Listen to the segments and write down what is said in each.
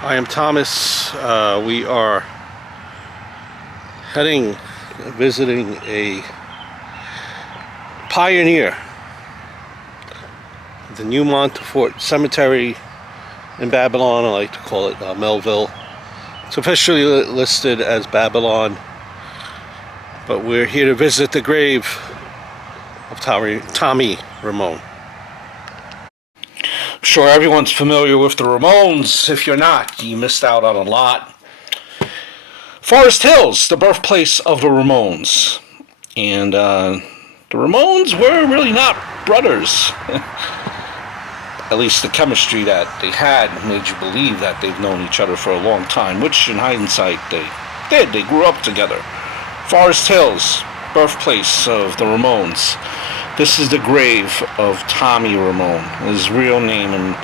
I am Thomas. We are visiting a pioneer, the New Montfort Cemetery in Babylon. I like to call it Melville. It's officially listed as Babylon, but we're here to visit the grave of Tommy Ramone. I'm sure everyone's familiar with the Ramones. If you're not, you missed out on a lot. Forest Hills, the birthplace of the Ramones. And the Ramones were really not brothers. At least the chemistry that they had made you believe that they've known each other for a long time, which in hindsight they did. They grew up together. Forest Hills, birthplace of the Ramones. This is the grave of Tommy Ramone. His real name and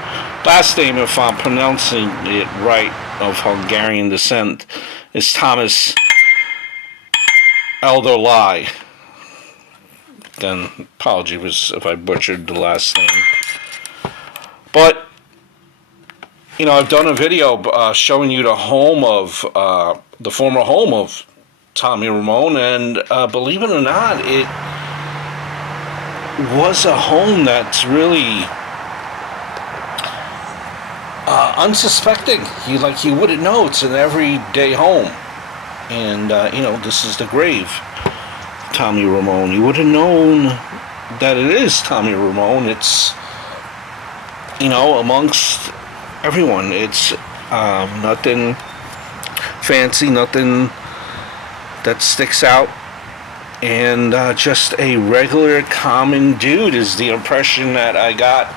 last name, if I'm pronouncing it right, of Hungarian descent, is Thomas Erdelyi. Then, apologies if I butchered the last name. But, you know, I've done a video showing you the home of, the former home of Tommy Ramone, and believe it or not, it was a home that's really unsuspecting. You wouldn't know. It's an everyday home, and you know, this is the grave, Tommy Ramone. You would have known that it is Tommy Ramone. It's, you know, amongst everyone. It's nothing fancy, nothing that sticks out. And just a regular, common dude is the impression that I got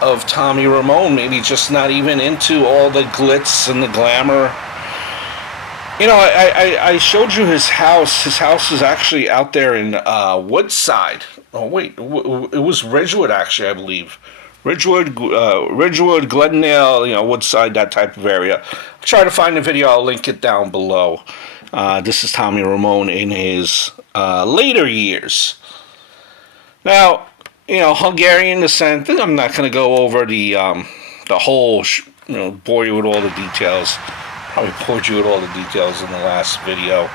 of Tommy Ramone. Maybe just not even into all the glitz and the glamour. You know, I showed you his house. His house is actually out there in Woodside. Oh, wait. It was Ridgewood, actually, I believe. Ridgewood, Glendale, you know, Woodside, that type of area. I'll try to find the video. I'll link it down below. This is Tommy Ramone in his later years. Now, you know, Hungarian descent. I'm not going to go over the whole, you know, bore you with all the details. Probably bored you with all the details in the last video.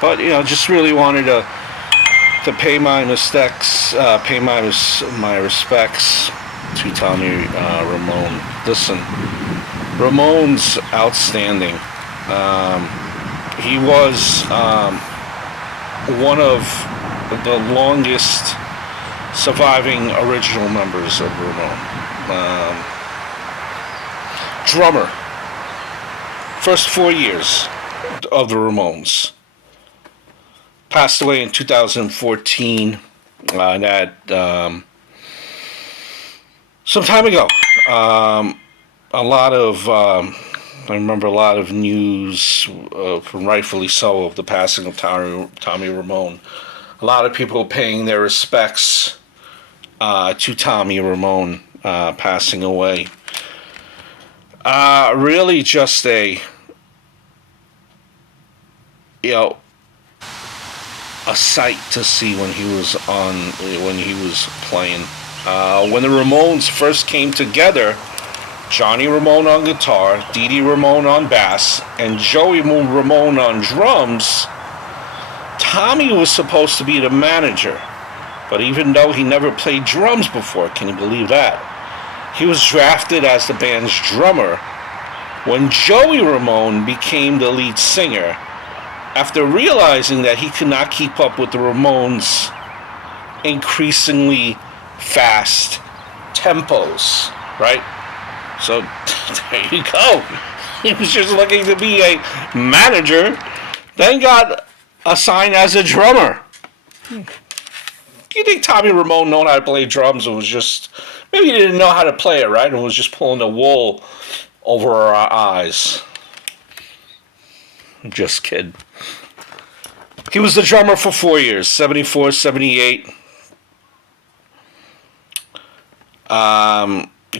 But, you know, just really wanted to pay my respects to Tommy Ramone. Listen, Ramone's outstanding. He was one of the longest surviving original members of Ramone. Drummer. First 4 years of the Ramones. Passed away in 2014. Some time ago. A lot of... I remember a lot of news, rightfully so, of the passing of Tommy Ramone. A lot of people paying their respects to Tommy Ramone passing away. Really just a, you know, a sight to see when he was playing. When the Ramones first came together, Johnny Ramone on guitar, Dee Dee Ramone on bass, and Joey Ramone on drums, Tommy was supposed to be the manager. But even though he never played drums before, can you believe that? He was drafted as the band's drummer when Joey Ramone became the lead singer after realizing that he could not keep up with the Ramones' increasingly fast tempos, right? So, there you go. He was just looking to be a manager, then got assigned as a drummer. You think Tommy Ramone known how to play drums? It was just, maybe he didn't know how to play it, right? And was just pulling the wool over our eyes. Just kidding. He was the drummer for 4 years, 74, 78.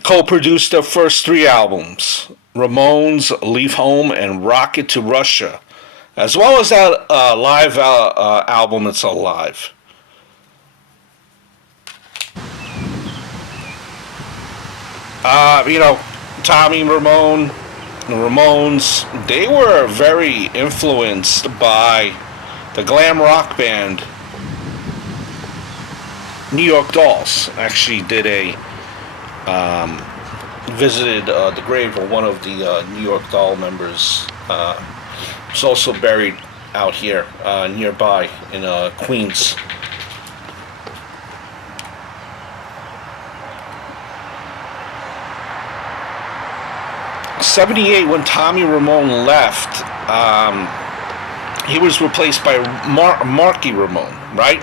Co-produced their first 3 albums, Ramones, Leave Home, and Rocket to Russia, as well as that live album, It's Alive. You know, Tommy Ramone, The Ramones, they were very influenced by the glam rock band New York Dolls. Actually did a visited the grave of one of the New York Doll members. It's also buried out here nearby in Queens. '78, when Tommy Ramone left, he was replaced by Marky Ramone, right?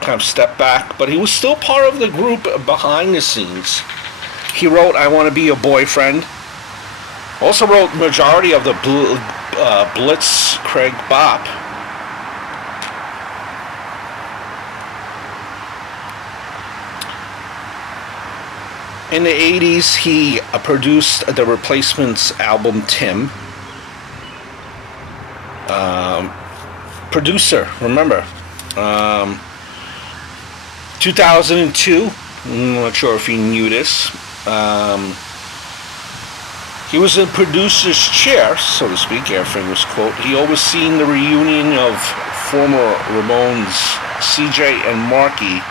Kind of stepped back, but he was still part of the group behind the scenes. He wrote "I Want to Be Your Boyfriend." Also wrote majority of the Blitzkrieg Bop. In the 80s, he produced the Replacements album Tim. Producer, remember. 2002, I'm not sure if you knew this. He was in producer's chair, so to speak, Air Fingers quote. He overseen the reunion of former Ramones, CJ and Marky,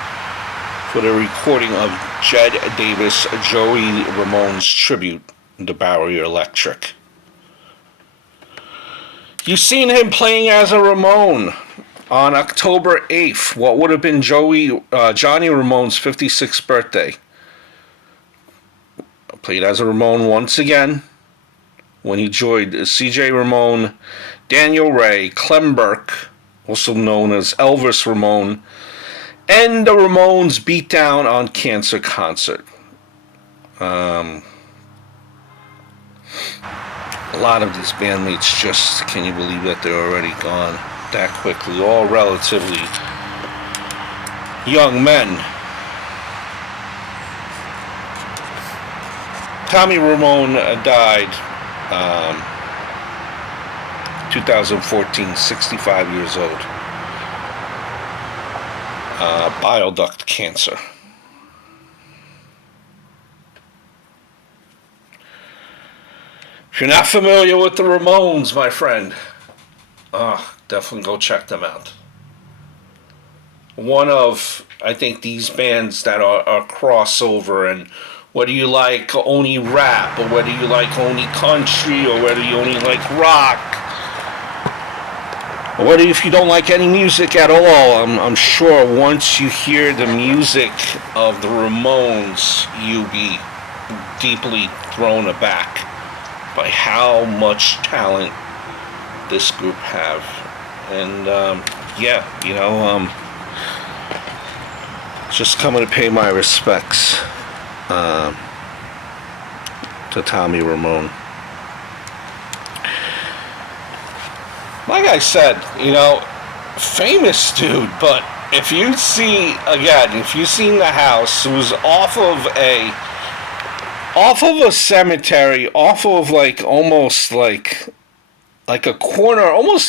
for the recording of Jed Davis, Joey Ramone's tribute, The Bowery Electric. You've seen him playing as a Ramone on October 8th, what would have been Johnny Ramone's 56th birthday. Played as a Ramone once again when he joined CJ Ramone, Daniel Ray, Clem Burke, also known as Elvis Ramone, and the Ramones Beatdown on Cancer concert. A lot of these bandmates just, can you believe that they're already gone that quickly? All relatively young men. Tommy Ramone died 2014, 65 years old. Bile duct cancer. If you're not familiar with the Ramones, my friend, definitely go check them out. One of, I think, these bands that are crossover, and whether you like only rap, or whether you like only country, or whether you only like rock, or whether if you don't like any music at all, I'm sure once you hear the music of the Ramones, you'll be deeply thrown aback by how much talent this group have. And just coming to pay my respects to Tommy Ramone. Like I said, famous dude, but if you've seen the house, it was off of a cemetery, off of almost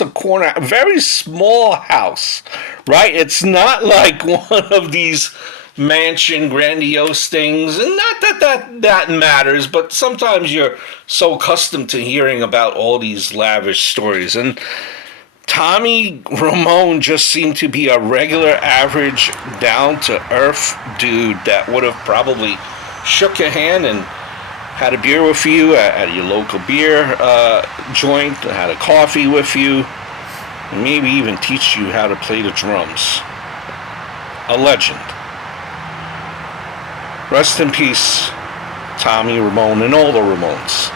a corner, a very small house, right? It's not like one of these mansion grandiose things, and not that matters, but sometimes you're so accustomed to hearing about all these lavish stories, and Tommy Ramone just seemed to be a regular, average, down-to-earth dude that would have probably shook your hand and had a beer with you at your local beer joint, had a coffee with you, and maybe even teach you how to play the drums. A legend. Rest in peace, Tommy Ramone and all the Ramones.